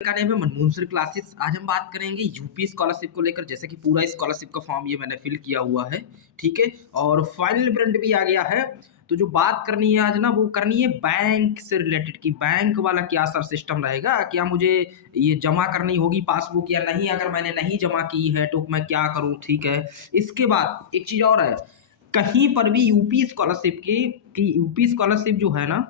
का नेम है मनमून क्लासेस। आज हम बात करेंगे यूपी स्कॉलरशिप को लेकर। जैसे कि पूरा स्कॉलरशिप का फॉर्म ये मैंने फिल किया हुआ है, ठीक है, और फाइनल प्रिंट भी आ गया है। तो जो बात करनी है आज ना, वो करनी है बैंक से रिलेटेड की बैंक वाला क्या सर सिस्टम रहेगा, क्या मुझे ये जमा करनी होगी पासबुक या नहीं, अगर मैंने नहीं जमा की है तो मैं क्या करूं, ठीक है। इसके बाद एक चीज और है, कहीं पर भी यूपी स्कॉलरशिप की यूपी स्कॉलरशिप जो है ना,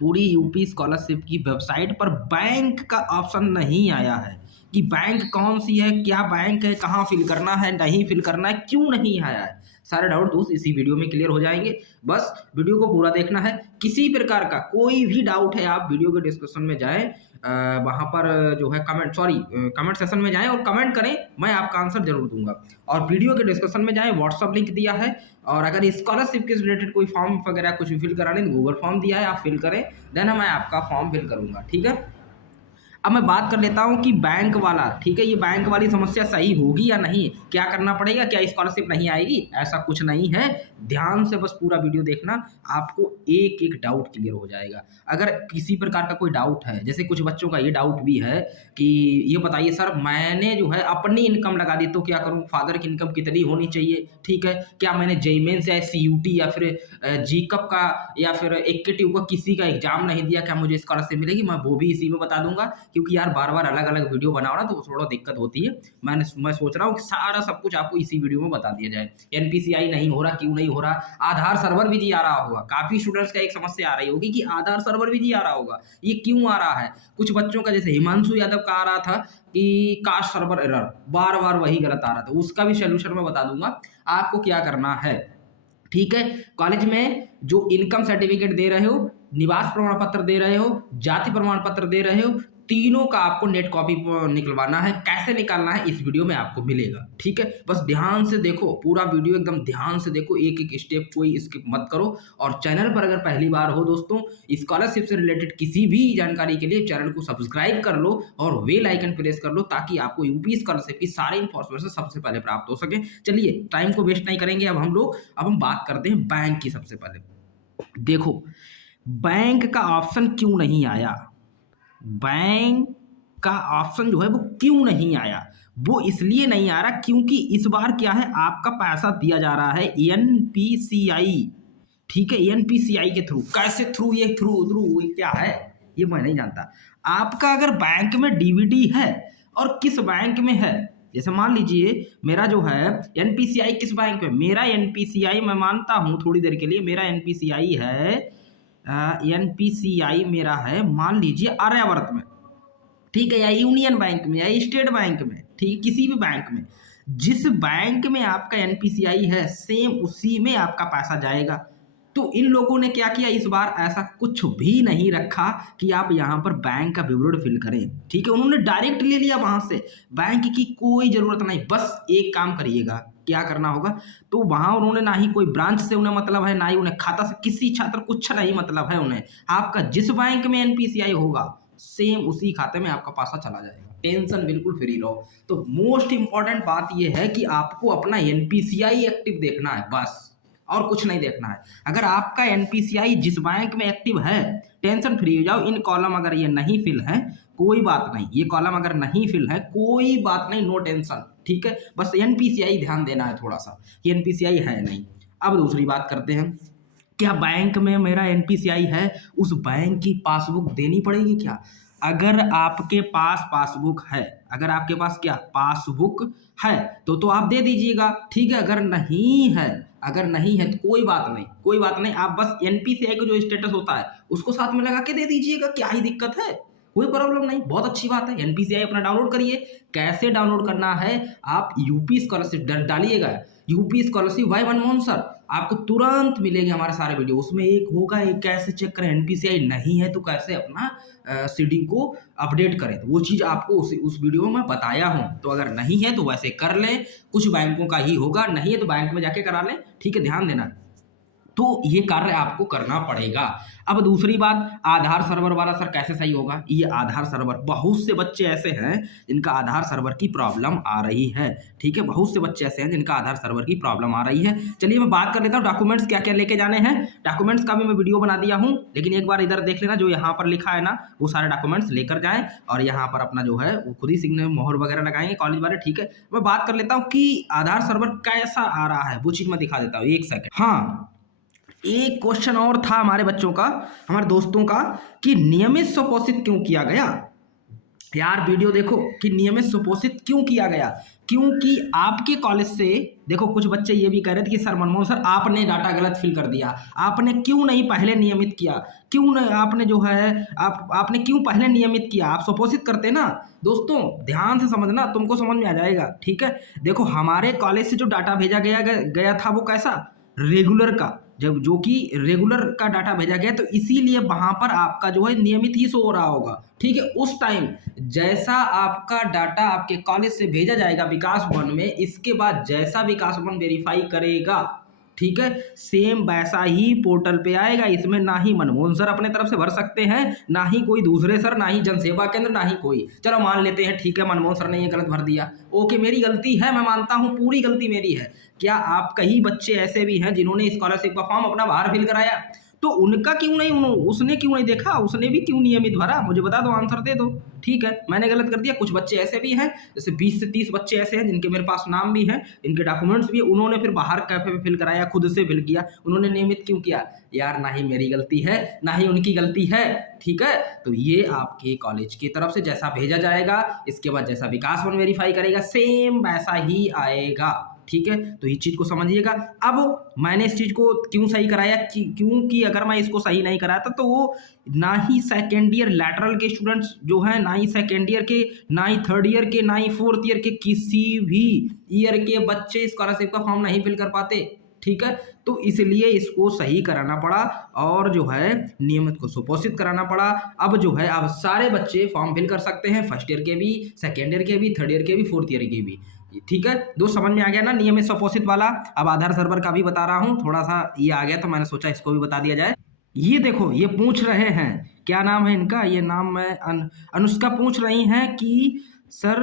पूरी यूपी स्कॉलरशिप की वेबसाइट पर बैंक का ऑप्शन नहीं आया है कि बैंक कौन सी है, क्या बैंक है, कहाँ फिल करना है, नहीं फिल करना है, क्यों नहीं आया है। सारे डाउट दोस्त इसी वीडियो में क्लियर हो जाएंगे। बस वीडियो को पूरा देखना है। किसी प्रकार का कोई भी डाउट है, आप वीडियो के डिस्क्रिप्शन में जाएं, वहां पर जो है कमेंट सेशन में जाएं और कमेंट करें, मैं आपका आंसर जरूर दूंगा। और वीडियो के डिस्क्रिप्शन में जाएं, व्हाट्सअप लिंक दिया है। और अगर स्कॉलरशिप के रिलेटेड कोई फॉर्म वगैरह कुछ भी फिल कराने, गूगल फॉर्म दिया है, आप फिल करें, देन मैं आपका फॉर्म फिल करूंगा, ठीक है। अब मैं बात कर लेता हूं कि बैंक वाला, ठीक है, ये बैंक वाली समस्या सही होगी या नहीं, क्या करना पड़ेगा, क्या स्कॉलरशिप नहीं आएगी, ऐसा कुछ नहीं है। ध्यान से बस पूरा वीडियो देखना, आपको एक एक डाउट क्लियर हो जाएगा। अगर किसी प्रकार का कोई डाउट है, जैसे कुछ बच्चों का ये डाउट भी है कि ये बताइए सर, मैंने जो है अपनी इनकम लगा दी तो क्या करूं, फादर की इनकम कितनी होनी चाहिए, ठीक है, क्या मैंने जेई मेंस या सीयूटी या फिर जीकअप का या फिर एक्केटिव का किसी का एग्जाम नहीं दिया, क्या मुझे स्कॉलरशिप मिलेगी, मैं वो भी इसी में बता दूंगा। क्योंकि यार बार बार अलग अलग वीडियो बनाओ ना तो थोड़ा दिक्कत होती है। मैं सोच रहा हूँ कि सारा सब कुछ आपको इसी वीडियो में बता दिया जाए। एनपीसीआई नहीं हो रहा, क्यों नहीं हो रहा, आधार सर्वर भी जी आ रहा होगा, काफी स्टूडेंट्स का एक समस्या आ रही होगी कि आधार सर्वर भी जी आ रहा होगा, ये क्यों आ रहा है। कुछ बच्चों का जैसे हिमांशु यादव का आ रहा था कि कास्ट सर्वर एरर, बार बार वही गलत आ रहा था, उसका भी सोल्यूशन मैं बता दूंगा आपको क्या करना है, ठीक है। कॉलेज में जो इनकम सर्टिफिकेट दे रहे हो, निवास प्रमाण पत्र दे रहे हो, जाति प्रमाण पत्र दे रहे हो, तीनों का आपको नेट कॉपी निकलवाना है। कैसे निकालना है इस वीडियो में आपको मिलेगा, ठीक है। बस ध्यान से देखो पूरा वीडियो, एकदम ध्यान से देखो, एक एक स्टेप कोई स्किप मत करो। और चैनल पर अगर पहली बार हो दोस्तों, स्कॉलरशिप से रिलेटेड किसी भी जानकारी के लिए चैनल को सब्सक्राइब कर लो और बेल आइकन प्रेस कर लो, ताकि आपको यूपी स्कॉलरशिप की सारी इंफॉर्मेशन सबसे पहले प्राप्त हो सके। चलिए टाइम को वेस्ट नहीं करेंगे, अब हम बात करते हैं बैंक की। सबसे पहले देखो, बैंक का ऑप्शन क्यों नहीं आया, बैंक का ऑप्शन जो है वो क्यों नहीं आया, वो इसलिए नहीं आ रहा क्योंकि इस बार क्या है, आपका पैसा दिया जा रहा है एनपीसीआई, ठीक है, एनपीसीआई के थ्रू। कैसे थ्रू, ये थ्रू थ्रू ये क्या है, ये मैं नहीं जानता। आपका अगर बैंक में डीबीटी है और किस बैंक में है, जैसे मान लीजिए मेरा जो है एनपीसीआई किस बैंक में, मेरा एनपीसीआई मैं मानता हूं थोड़ी देर के लिए, मेरा एनपीसीआई है, एनपीसीआई मेरा है मान लीजिए आर्यावर्त में, ठीक है, या यूनियन बैंक में या स्टेट बैंक में, ठीक है, किसी भी बैंक में। जिस बैंक में आपका एनपीसीआई है सेम उसी में आपका पैसा जाएगा। तो इन लोगों ने क्या किया, इस बार ऐसा कुछ भी नहीं रखा कि आप यहाँ पर बैंक का विवरण फिल करें, ठीक है, उन्होंने डायरेक्ट ले लिया वहां से। बैंक की कोई जरूरत नहीं, बस एक काम करिएगा, क्या करना होगा, तो वहां उन्होंने ना ही कोई ब्रांच से उन्हें मतलब है, ना ही उन्हें खाता से, किसी छात्र कुछ नहीं मतलब है उन्हें। आपका जिस बैंक में एनपीसीआई होगा सेम उसी खाते में आपका पैसा चला जाएगा, टेंशन बिल्कुल फ्री रहो। तो मोस्ट इंपॉर्टेंट बात यह है कि आपको अपना एनपीसीआई एक्टिव देखना है, बस और कुछ नहीं देखना है। अगर आपका एनपीसीआई जिस बैंक में एक्टिव है, टेंशन फ्री हो जाओ। इन कॉलम अगर ये नहीं फिल है कोई बात नहीं, ये कॉलम अगर नहीं फिल है कोई बात नहीं, नो टेंशन, ठीक है। बस एनपीसीआई ध्यान देना है थोड़ा सा, एनपीसीआई है नहीं। अब दूसरी बात करते हैं, क्या बैंक में मेरा एनपीसीआई है, उस बैंक की पासबुक देनी पड़ेगी क्या। अगर आपके पास पासबुक है, अगर आपके पास क्या पासबुक है तो आप दे दीजिएगा, ठीक है। अगर नहीं है, अगर नहीं है तो कोई बात नहीं, कोई बात नहीं, आप बस एनपीसीआई का जो स्टेटस होता है उसको साथ में लगा के दे दीजिएगा, क्या ही दिक्कत है, कोई प्रॉब्लम नहीं, बहुत अच्छी बात है। एनपीसीआई अपना डाउनलोड करिए। कैसे डाउनलोड करना है, आप यूपी स्कॉलरशिप डालिएगा, यूपी स्कॉलरशिप वाई मनमोहन सर, आपको तुरंत मिलेंगे हमारे सारे वीडियो। उसमें एक होगा, एक कैसे चेक करें एनपीसीआई नहीं है तो कैसे अपना सीडी को अपडेट करें, तो वो चीज़ आपको उस वीडियो में बताया हूँ। तो अगर नहीं है तो वैसे कर लें, कुछ बैंकों का ही होगा, नहीं है तो बैंक में जाके करा लें, ठीक है, ध्यान देना। तो ये कार्य आपको करना पड़ेगा। अब दूसरी बात, आधार सर्वर वाला सर कैसे सही होगा? ये आधार सर्वर, बहुत से बच्चे ऐसे हैं जिनका आधार सर्वर की प्रॉब्लम आ रही है, ठीक है? बहुत से बच्चे ऐसे हैं जिनका आधार सर्वर की प्रॉब्लम आ रही है। चलिए मैं बात कर लेता हूँ डॉक्यूमेंट्स क्या-क्या लेके जाने हैं। डॉक्यूमेंट्स का भी मैं वीडियो बना दिया हूँ, लेकिन एक बार इधर देख लेना, जो यहाँ पर लिखा है ना, वो सारे डॉक्यूमेंट्स लेकर जाएँ और यहाँ पर अपना जो है वो खुद ही सिग्नेचर मोहर वगैरह लगाएँगे कॉलेज वाले, ठीक है? मैं बात कर लेता हूँ कि आधार सर्वर कैसा आ रहा है, वो चीज़ मैं दिखा देता हूँ, 1 सेकंड। हाँ, एक क्वेश्चन और था हमारे बच्चों का, हमारे दोस्तों का, कि नियमित सुपोषित क्यों किया गया? यार वीडियो देखो कि नियमित सुपोषित क्यों किया गया? क्योंकि आपके कॉलेज से देखो कुछ बच्चे ये भी कह रहे थे कि सर मनमोहन सर आपने डाटा गलत फिल कर दिया, आपने क्यों नहीं पहले नियमित किया, क्यों नहीं आपने जो है आपने क्यों पहले नियमित किया, आप सुपोषित करते ना। दोस्तों ध्यान से समझना, तुमको समझ में आ जाएगा, ठीक है? देखो हमारे कॉलेज से जो डाटा भेजा गया था वो कैसा, रेगुलर का, जब जो कि रेगुलर का डाटा भेजा गया, तो इसीलिए वहां पर आपका जो है नियमित ही शो हो रहा होगा, ठीक है? उस टाइम जैसा आपका डाटा आपके कॉलेज से भेजा जाएगा विकास भवन में, इसके बाद जैसा विकास भवन वेरीफाई करेगा, ठीक है, सेम वैसा ही पोर्टल पे आएगा। इसमें ना ही मनमोहन सर अपने तरफ से भर सकते हैं, ना ही कोई दूसरे सर, ना ही जनसेवा केंद्र, ना ही कोई। चलो मान लेते हैं ठीक है मनमोहन सर ने ये गलत भर दिया, ओके मेरी गलती है, मैं मानता हूँ पूरी गलती मेरी है। क्या आप कई बच्चे ऐसे भी हैं जिन्होंने स्कॉलरशिप का फॉर्म अपना बाहर फिल कराया, तो उनका क्यों नहीं, उसने क्यों नहीं देखा, उसने भी क्यों नियमित भरा? मुझे बता दो, आंसर दे दो, ठीक है? मैंने गलत कर दिया। कुछ बच्चे ऐसे भी हैं, जैसे 20 से 30 बच्चे ऐसे हैं जिनके मेरे पास नाम भी हैं, इनके डॉक्यूमेंट्स भी, उन्होंने फिर बाहर कैफे में फिल कराया, खुद से फिल किया, उन्होंने नियमित क्यों किया? यार ना ही मेरी गलती है, ना ही उनकी गलती है, ठीक है? तो ये आपके कॉलेज की तरफ से जैसा भेजा जाएगा, इसके बाद जैसा विकास भवन वेरीफाई करेगा, सेम वैसा ही आएगा, ठीक है? तो इस चीज को समझिएगा। अब मैंने इस चीज को क्यों सही कराया, क्योंकि अगर मैं इसको सही नहीं कराता तो वो ना ही सेकेंड ईयर लैटरल के स्टूडेंट्स जो हैं, ना ही सेकेंड ईयर के, ना ही थर्ड ईयर के, ना ही फोर्थ ईयर के, किसी भी ईयर के बच्चे स्कॉलरशिप का फॉर्म नहीं फिल कर पाते, ठीक है? तो इसलिए इसको सही कराना पड़ा और जो है नियमित को सुपोषित कराना पड़ा। अब जो है अब सारे बच्चे फॉर्म फिल कर सकते हैं, फर्स्ट ईयर के भी, सेकेंड ईयर के भी, थर्ड ईयर के भी, फोर्थ ईयर के भी, ठीक है? दो समझ में आ गया ना नियमित सुपोषित वाला। अब आधार सर्वर का भी बता रहा हूँ, थोड़ा सा ये आ गया तो मैंने सोचा इसको भी बता दिया जाए। ये देखो ये पूछ रहे हैं, क्या नाम है इनका, ये नाम है अनुष्का, पूछ रही हैं कि sir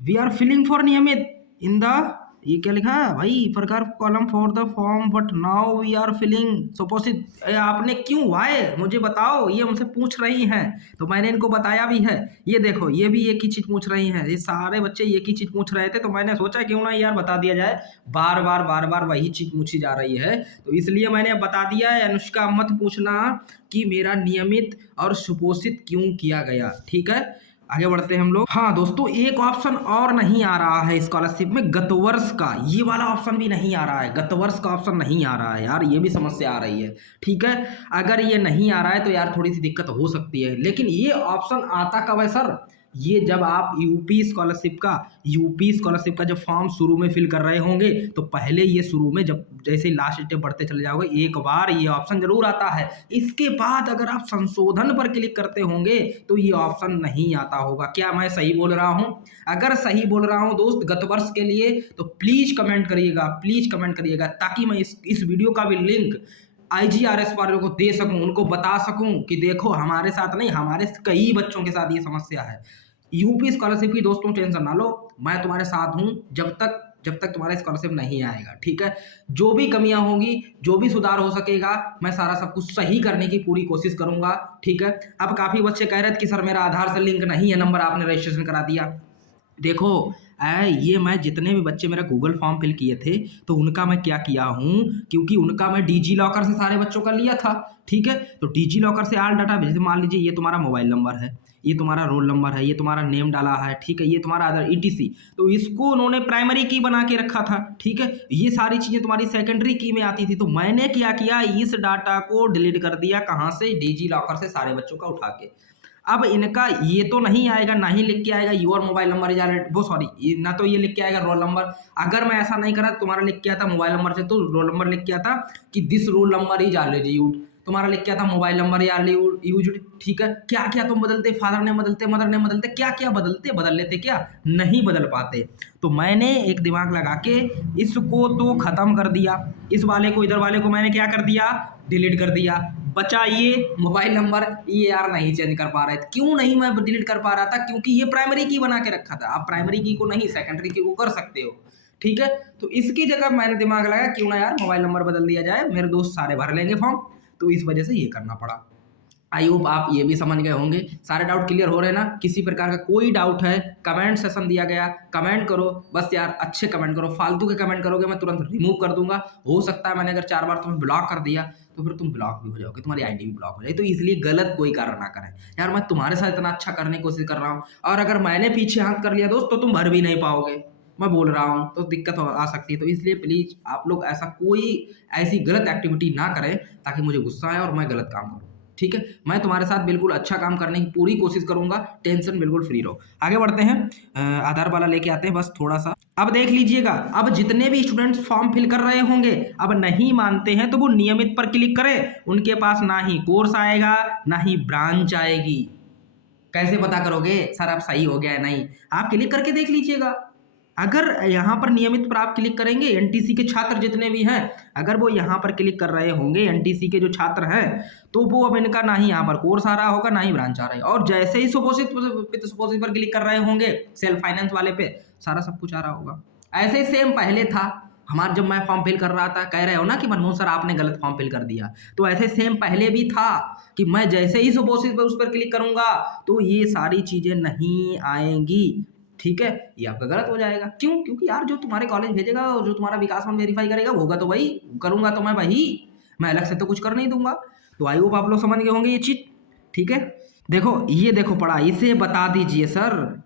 we are filling for नियमित इन द, ये क्या लिखा है भाई, प्रकार column for the form but now we are filling सुपोषित। आपने क्यों वाई मुझे बताओ, ये हमसे पूछ रही हैं, तो मैंने इनको बताया भी है। ये देखो ये भी एक ही चीज पूछ रही हैं, ये सारे बच्चे एक ही चीज पूछ रहे थे, तो मैंने सोचा क्यों ना यार बता दिया जाए, बार बार वही चीज पूछी जा रही है, तो इसलिए मैंने बता दिया है। अनुष्का मत पूछना कि मेरा नियमित और सुपोषित क्यों किया गया, ठीक है? आगे बढ़ते हैं हम लोग। हाँ दोस्तों, एक ऑप्शन और नहीं आ रहा है स्कॉलरशिप में, गत वर्ष का, ये वाला ऑप्शन भी नहीं आ रहा है, गत वर्ष का ऑप्शन नहीं आ रहा है यार, ये भी समस्या आ रही है, ठीक है? अगर ये नहीं आ रहा है तो यार थोड़ी सी दिक्कत हो सकती है, लेकिन ये ऑप्शन आता कब है सर? ये जब आप यूपी स्कॉलरशिप का जब फॉर्म शुरू में फिल कर रहे होंगे, तो पहले ये शुरू में जब जैसे लास्ट स्टेप बढ़ते चले जाओगे, एक बार ये ऑप्शन जरूर आता है। इसके बाद अगर आप संशोधन पर क्लिक करते होंगे तो ये ऑप्शन नहीं आता होगा। क्या मैं सही बोल रहा हूं? अगर सही बोल रहा हूं दोस्त गत वर्ष के लिए, तो प्लीज कमेंट करिएगा, ताकि मैं इस वीडियो का भी लिंक IGRS वालों को दे सकूं, उनको बता सकूं कि देखो हमारे साथ नहीं, हमारे कई बच्चों के साथ ये समस्या है। यूपी स्कॉलरशिप की दोस्तों टेंशन ना लो, मैं तुम्हारे साथ हूं जब तक तुम्हारा स्कॉलरशिप नहीं आएगा, ठीक है? जो भी कमियां होंगी, जो भी सुधार हो सकेगा, मैं सारा सब कुछ सही करने की पूरी कोशिश करूंगा, ठीक है? अब काफी बच्चे कह रहे थे कि सर मेरा आधार से लिंक नहीं है, नंबर आपने रजिस्ट्रेशन करा दिया। देखो ये मैं जितने भी बच्चे मेरा गूगल फॉर्म फिल किए थे, तो उनका मैं क्या किया हूँ, क्योंकि उनका मैं डिजी लॉकर से सारे बच्चों का लिया था, ठीक है? तो डिजी लॉकर से ऑल डाटा भेजे, मान लीजिए ये तुम्हारा मोबाइल नंबर है, ये तुम्हारा रोल नंबर है, ये तुम्हारा नेम डाला है, ठीक है, ये तुम्हारा आधार ETC, तो इसको उन्होंने प्राइमरी की बना के रखा था, ठीक है? ये सारी चीजें तुम्हारी सेकेंडरी की में आती थी, तो मैंने क्या किया, इस डाटा को डिलीट कर दिया, कहाँ से, डिजी लॉकर से सारे बच्चों का उठा के। अब इनका ये तो नहीं आएगा, ना ही लिख के आएगा योर मोबाइल नंबर इज वो सॉरी, ना तो ये लिख के आएगा रोल नंबर। अगर मैं ऐसा नहीं करा, तुम्हारा लिख के आता मोबाइल नंबर से, तो रोल नंबर लिख के आता कि this roll number is already used, तुम्हारा लिख क्या था, मोबाइल नंबर या यूज्ड, ठीक है। क्या क्या तुम बदलते, फादर नेम बदलते, मदर नेम बदलते, क्या क्या बदलते, बदल लेते क्या, नहीं बदल पाते। तो मैंने एक दिमाग लगा के इसको तो खत्म कर दिया, इस वाले को, इधर वाले को मैंने क्या कर दिया, डिलीट कर दिया। बचा ये मोबाइल नंबर, ये यार नहीं चेंज कर पा रहे थे। क्यों नहीं मैं डिलीट कर पा रहा था, क्योंकि ये प्राइमरी की बना के रखा था। आप प्राइमरी की को नहीं, सेकेंडरी की को कर सकते हो, ठीक है। तो इसकी जगह मैंने दिमाग लगाया क्यों ना यार मोबाइल नंबर बदल दिया जाए, मेरे दोस्त सारे भर लेंगे फॉर्म, तो इस वजह से ये करना पड़ा। आई होप आप ये भी समझ गए होंगे। सारे डाउट क्लियर हो रहे हैं ना? किसी प्रकार का कोई डाउट है, कमेंट सेशन दिया गया, कमेंट करो बस यार, अच्छे कमेंट करो। फालतू के कमेंट करोगे मैं तुरंत रिमूव कर दूंगा। हो सकता है मैंने अगर 4 बार तुम्हें ब्लॉक कर दिया तो फिर तुम ब्लॉक भी हो जाओगे, तुम्हारी आईडी भी ब्लॉक हो जाएगी। तो इसलिए गलत कोई कार्य ना करें यार। मैं तुम्हारे साथ इतना अच्छा करने की कोशिश कर रहा हूँ, और अगर मैंने पीछे हाथ कर लिया दोस्त तो तुम भर भी नहीं पाओगे, मैं बोल रहा हूँ, तो दिक्कत आ सकती है। तो इसलिए प्लीज आप लोग ऐसा कोई ऐसी गलत एक्टिविटी ना करें ताकि मुझे गुस्सा आए और मैं गलत काम करूँ, ठीक है। मैं तुम्हारे साथ बिल्कुल अच्छा काम करने की पूरी कोशिश करूंगा, टेंशन बिल्कुल फ्री रहो। आगे बढ़ते हैं, आधार वाला लेके आते हैं बस थोड़ा सा। अब देख लीजिएगा, अब जितने भी स्टूडेंट्स फॉर्म फिल कर रहे होंगे, अब नहीं मानते हैं तो वो नियमित पर क्लिक करें। उनके पास ना ही कोर्स आएगा ना ही ब्रांच आएगी। कैसे पता करोगे सर आप सही हो गया है नहीं? आप क्लिक करके देख लीजिएगा। अगर यहाँ पर नियमित पर आप क्लिक करेंगे, एनटीसी के छात्र जितने भी हैं, अगर वो यहाँ पर क्लिक कर रहे होंगे, एनटीसी के जो छात्र हैं, तो वो अब इनका ना ही यहाँ पर कोर्स आ रहा होगा ना ही ब्रांच आ रहा है। और जैसे ही सुपोजिट पर क्लिक कर रहे होंगे, सेल्फ फाइनेंस वाले पे सारा सब कुछ आ रहा होगा। ऐसे ही सेम पहले था हमारा, जब मैं फॉर्म फिल कर रहा था, कह रहे हो ना कि मनमोहन सर आपने गलत फॉर्म फिल कर दिया, तो ऐसे सेम पहले भी था कि मैं जैसे ही सुपोजिट पर उस पर क्लिक करूंगा तो ये सारी चीजें नहीं आएंगी, ठीक है। ये आपका गलत हो जाएगा। क्यों? क्योंकि यार जो तुम्हारे कॉलेज भेजेगा और जो तुम्हारा विकास फंड वेरीफाई करेगा होगा तो वही करूंगा, तो मैं वही, मैं अलग से तो कुछ कर नहीं दूंगा। तो आई होप आप लोग समझ गए होंगे ये चीज, ठीक है। देखो ये देखो पढ़ा, इसे बता दीजिए सर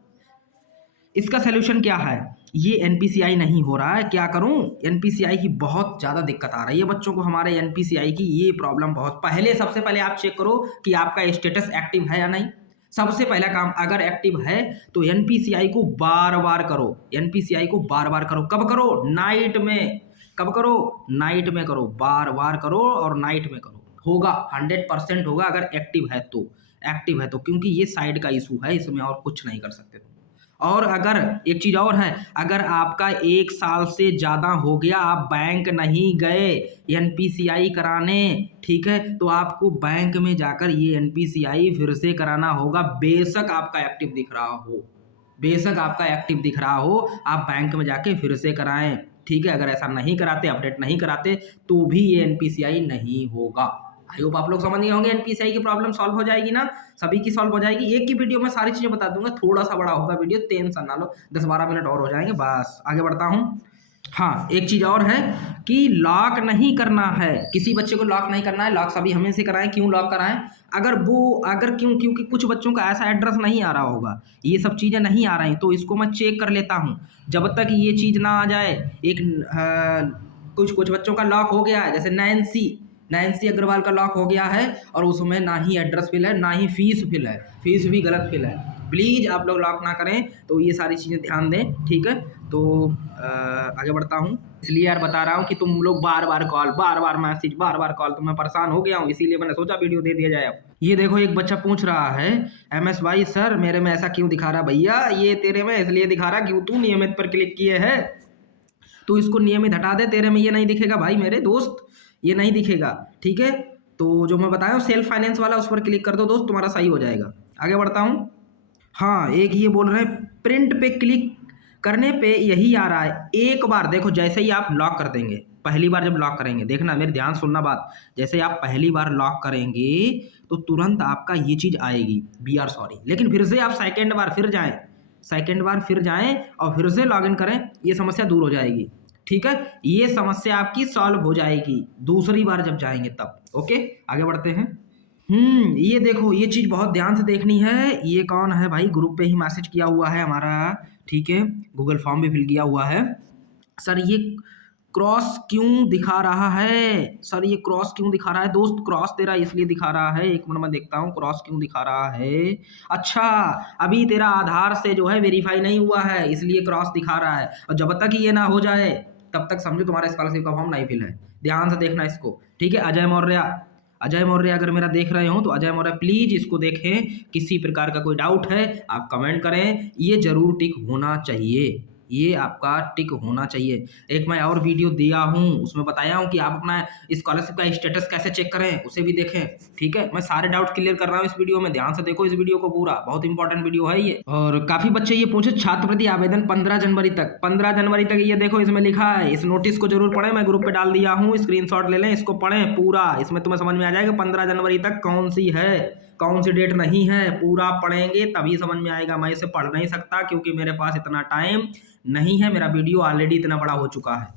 इसका सोल्यूशन क्या है। ये एनपीसीआई नहीं हो रहा है, क्या करूं? एनपीसीआई की बहुत ज़्यादा दिक्कत आ रही है बच्चों को, हमारे एनपीसीआई की ये प्रॉब्लम बहुत। पहले सबसे पहले आप चेक करो कि आपका स्टेटस एक्टिव है या नहीं। सबसे पहला काम, अगर एक्टिव है तो एनपीसीआई को बार बार करो, एनपीसीआई को बार बार करो। कब करो? नाइट में। कब करो? नाइट में करो, बार बार करो और नाइट में करो। होगा 100% होगा अगर एक्टिव है तो, एक्टिव है तो, क्योंकि ये साइड का इशू है, इसमें और कुछ नहीं कर सकते तुम। और अगर एक चीज और है, अगर आपका 1 साल से ज्यादा हो गया, आप बैंक नहीं गए एनपीसीआई कराने, ठीक है, तो आपको बैंक में जाकर ये एनपीसीआई फिर से कराना होगा। बेशक आपका एक्टिव दिख रहा हो, बेशक आपका एक्टिव दिख रहा हो, आप बैंक में जाके फिर से कराएं, ठीक है। अगर ऐसा नहीं कराते, अपडेट नहीं कराते, तो भी ये एनपीसीआई नहीं होगा। आई होप आप लोग समझ गए होंगे। एनपीसीआई की प्रॉब्लम सॉल्व हो जाएगी ना, सभी की सॉल्व हो जाएगी। एक की वीडियो में सारी चीजें बता दूंगा, थोड़ा सा बड़ा होगा वीडियो, टेंशन ना लो, 10-12 मिनट और हो जाएंगे बस। आगे बढ़ता हूँ। हाँ, एक चीज और है कि लॉक नहीं करना है, किसी बच्चे को लॉक नहीं करना है। लॉक सभी हमें से कराएं। क्यों लॉक कराएं? अगर क्यों, क्योंकि कुछ बच्चों का ऐसा एड्रेस नहीं आ रहा होगा, ये सब चीजें नहीं आ रही, तो इसको मैं चेक कर लेता हूँ। जब तक ये चीज ना आ जाए, कुछ बच्चों का लॉक हो गया है, जैसे नैन्सी अग्रवाल का लॉक हो गया है, और उसमें ना ही एड्रेस फिल है ना ही फीस फिल है, फीस भी गलत फिल है। प्लीज़ आप लोग लॉक ना करें, तो ये सारी चीज़ें ध्यान दें, ठीक है। तो आगे बढ़ता हूँ। इसलिए यार बता रहा हूँ कि तुम लोग बार बार कॉल, बार बार मैसेज, बार बार कॉल, तो मैं परेशान हो गया हूँ, इसीलिए मैंने सोचा वीडियो दे दिया जाए। अब ये देखो, एक बच्चा पूछ रहा है, MS भाई सर मेरे में ऐसा क्यों दिखा रहा? भैया ये तेरे में इसलिए दिखा रहा क्यों तू नियमित पर क्लिक किए है, तो इसको नियमित हटा दे, तेरे में ये नहीं दिखेगा भाई मेरे दोस्त, ये नहीं दिखेगा, ठीक है। तो जो मैं बताया सेल्फ फाइनेंस वाला, उस पर क्लिक कर दो दोस्त, तुम्हारा सही हो जाएगा। आगे बढ़ता हूँ। हाँ, एक ये बोल रहे हैं प्रिंट पे क्लिक करने पे यही आ रहा है। एक बार देखो, जैसे ही आप लॉक कर देंगे, पहली बार जब लॉक करेंगे, देखना मेरे ध्यान सुनना बात, जैसे आप पहली बार लॉक करेंगे तो तुरंत आपका ये चीज़ आएगी, बी आर सॉरी। लेकिन फिर से आप सेकेंड बार फिर जाएं और फिर से लॉगिन करें, ये समस्या दूर हो जाएगी, ठीक है। ये समस्या आपकी सॉल्व हो जाएगी दूसरी बार जब जाएंगे तब। ओके, आगे बढ़ते हैं। ये देखो, ये चीज बहुत ध्यान से देखनी है। ये कौन है भाई? ग्रुप पे ही मैसेज किया हुआ है हमारा, ठीक है, गूगल फॉर्म भी फिल किया हुआ है। सर ये क्रॉस क्यों दिखा रहा है? सर ये क्रॉस क्यों दिखा रहा है दोस्त? क्रॉस तेरा इसलिए दिखा रहा है, एक मिनट में देखता हूँ क्रॉस क्यों दिखा रहा है। अच्छा, अभी तेरा आधार से जो है वेरीफाई नहीं हुआ है, इसलिए क्रॉस दिखा रहा है। और जब तक ये ना हो जाए तब तक समझो तुम्हारा स्कॉलरशिप का फॉर्म नहीं फिल है। ध्यान से देखना इसको, ठीक है। अजय मौर्य, अजय मौर्य अगर मेरा देख रहे हो तो अजय मौर्य प्लीज इसको देखें, किसी प्रकार का कोई डाउट है आप कमेंट करें, ये जरूर टिक होना चाहिए, ये आपका टिक होना चाहिए। एक मैं और वीडियो दिया हूँ उसमें बताया हूँ कि आप अपना स्कॉलरशिप का स्टेटस कैसे चेक करें, उसे भी देखें, ठीक है। मैं सारे डाउट क्लियर कर रहा हूँ इस वीडियो में, ध्यान से देखो इस वीडियो को पूरा, बहुत इंपॉर्टेंट वीडियो है ये। और काफी बच्चे ये पूछे छात्रवृत्ति आवेदन 15 जनवरी तक, 15 जनवरी तक ये देखो इसमें लिखा है, इस नोटिस को जरूर पढ़ें, मैं ग्रुप पे डाल दिया हूँ, स्क्रीनशॉट ले लें, इसको पढ़ें पूरा, इसमें तुम्हें समझ में आ जाएगा 15 जनवरी तक कौन सी है कौन सी डेट नहीं है, पूरा पढ़ेंगे तभी समझ में आएगा। मैं इसे पढ़ नहीं सकता क्योंकि मेरे पास इतना टाइम नहीं है, मेरा वीडियो ऑलरेडी इतना बड़ा हो चुका है।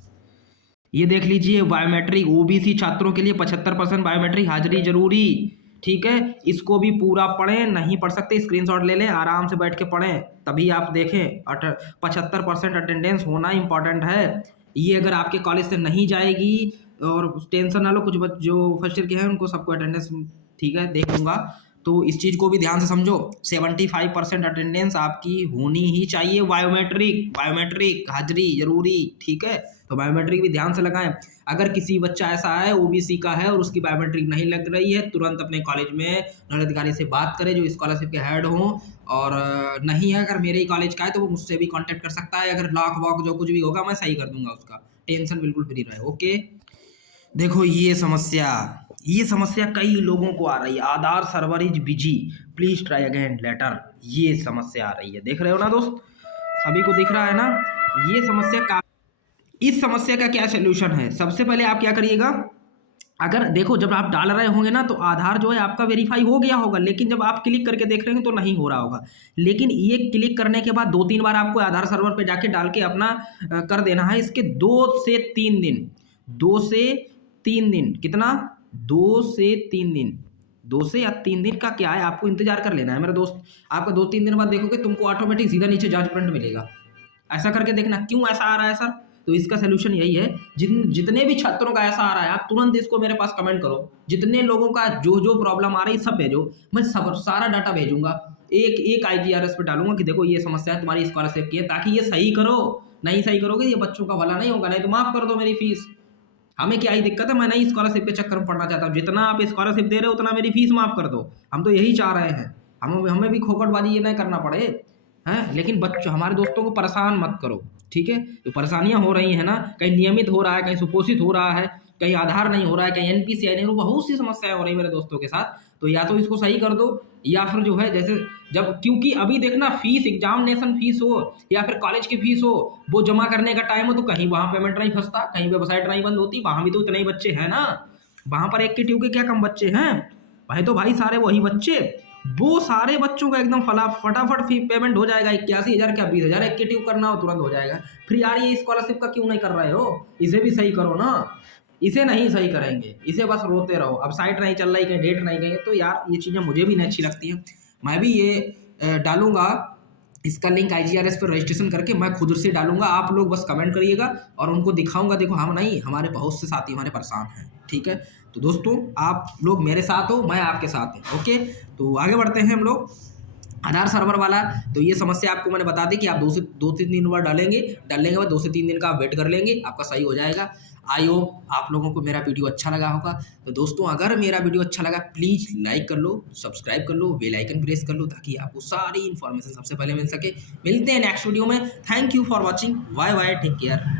ये देख लीजिए बायोमेट्रिक ओबीसी छात्रों के लिए 75% बायोमेट्रिक हाजिरी जरूरी, ठीक है। इसको भी पूरा पढ़ें, नहीं पढ़ सकते स्क्रीनशॉट ले लें, आराम से बैठ के पढ़ें तभी आप देखें। 75% अटेंडेंस होना इंपॉर्टेंट है। ये अगर आपके कॉलेज से नहीं जाएगी और टेंशन ना लो, कुछ जो फर्स्ट ईयर के हैं उनको सबको अटेंडेंस ठीक है देख लूँगा, तो इस चीज़ को भी ध्यान से समझो। 75% अटेंडेंस आपकी होनी ही चाहिए, बायोमेट्रिक हाजिरी जरूरी, ठीक है। तो बायोमेट्रिक भी ध्यान से लगाएं। अगर किसी बच्चा ऐसा है ओबीसी का है और उसकी बायोमेट्रिक नहीं लग रही है, तुरंत अपने कॉलेज में नोडल अधिकारी से बात करें जो स्कॉलरशिप के हेड हों, और नहीं है अगर मेरे ही कॉलेज का है तो वो मुझसे भी कांटेक्ट कर सकता है, अगर लॉक वॉक जो कुछ भी होगा मैं सही कर दूंगा उसका, टेंशन बिल्कुल फ्री रहे। ओके, देखो ये समस्या कई लोगों को आ रही है, Aadhaar server is busy please try again later, ये समस्या आ रही है, देख रहे हो ना दोस्त, सभी को दिख रहा है ना। ये समस्या का इस समस्या का क्या सोल्यूशन है, सबसे पहले आप क्या करिएगा, अगर देखो जब आप डाल रहे होंगे ना तो आधार जो है आपका वेरीफाई हो गया होगा, लेकिन जब आप क्लिक करके देख रहे हैं तो नहीं हो रहा होगा। लेकिन ये क्लिक करने के बाद 2-3 बार आपको आधार सर्वर पे जाके डाल के अपना कर देना है। इसके 2 से 3 दिन 2 से 3 दिन कितना 2 से 3 दिन 2 से या 3 दिन का क्या है, आपको इंतजार कर लेना है मेरे दोस्त। आपका 2-3 दिन बाद देखोगे तुमको ऑटोमेटिक सीधा नीचे जांच प्रिंट मिलेगा। ऐसा करके देखना क्यों ऐसा आ रहा है सर, तो इसका सोल्यूशन यही है, जितने भी छात्रों का ऐसा आ रहा है आप तुरंत इसको मेरे पास कमेंट करो, जितने लोगों का जो जो प्रॉब्लम आ रही है सब भेजो, मैं सब सारा डाटा भेजूंगा, एक एक IGRS पे डालूंगा कि देखो ये समस्या है तुम्हारी स्कॉलरशिप की है, ताकि ये सही करो। नहीं सही करोगे ये बच्चों का भला नहीं होगा, नहीं तो माफ कर दो मेरी फीस, हमें क्या ही दिक्कत है, मैं नहीं स्कॉलरशिप के चक्कर में पढ़ना चाहता हूँ, जितना आप स्कॉलरशिप दे रहे हो उतना मेरी फीस माफ कर दो, हम तो यही चाह रहे हैं, हमें भी खोखटबाजी ये नहीं करना पड़े हैं। लेकिन बच्चों हमारे दोस्तों को परेशान मत करो, ठीक है। तो परेशानियां हो रही हैं ना, कहीं नियमित हो रहा है, कहीं सुपोषित हो रहा है, कहीं आधार नहीं हो रहा है, कहीं NPCI नहीं हो, बहुत सी समस्याएं हो रही मेरे दोस्तों के साथ, तो या तो इसको सही कर दो या फिर जो है जैसे जब, क्योंकि अभी देखना फीस एग्जामिनेशन फीस हो या फिर कॉलेज की फीस हो, वो जमा करने का टाइम हो तो कहीं वहाँ पेमेंट नहीं फंसता, कहीं वेबसाइट नहीं बंद होती, वहाँ भी तो इतने ही बच्चे हैं ना, वहाँ पर 1 की ट्यूब के क्या कम बच्चे हैं, वहीं तो भाई सारे वही बच्चे, वो सारे बच्चों का एकदम फटाफट फी पेमेंट हो जाएगा, 81,000 क्या 20,000 1 की ट्यूब करना हो तुरंत हो जाएगा। फिर यार ये स्कॉलरशिप का क्यों नहीं कर रहे हो, इसे भी सही करो ना, इसे नहीं सही करेंगे, इसे बस रोते रहो, अब साइट नहीं चल रही, कहीं डेट नहीं गई, तो यार ये चीज़ें मुझे भी नहीं अच्छी लगती हैं। मैं भी ये डालूंगा इसका लिंक IGRS पर रजिस्ट्रेशन करके मैं खुद से डालूंगा, आप लोग बस कमेंट करिएगा और उनको दिखाऊंगा, देखो हम नहीं, हमारे बहुत से साथी हमारे परेशान हैं, ठीक है। तो दोस्तों आप लोग मेरे साथ हो, मैं आपके साथ हूँ, ओके। तो आगे बढ़ते हैं हम लोग आधार सर्वर वाला। तो ये समस्या आपको मैंने बता दी कि आप 2-3 दिन बाद डालने के बाद 2 से 3 दिन का आप वेट कर लेंगे, आपका सही हो जाएगा। आई होप आप लोगों को मेरा वीडियो अच्छा लगा होगा। तो दोस्तों अगर मेरा वीडियो अच्छा लगा प्लीज़ लाइक कर लो, सब्सक्राइब कर लो, बेल आइकन प्रेस कर लो, ताकि आपको सारी इन्फॉर्मेशन सबसे पहले मिल सके। मिलते हैं नेक्स्ट वीडियो में, thank you for watching, bye bye, take care.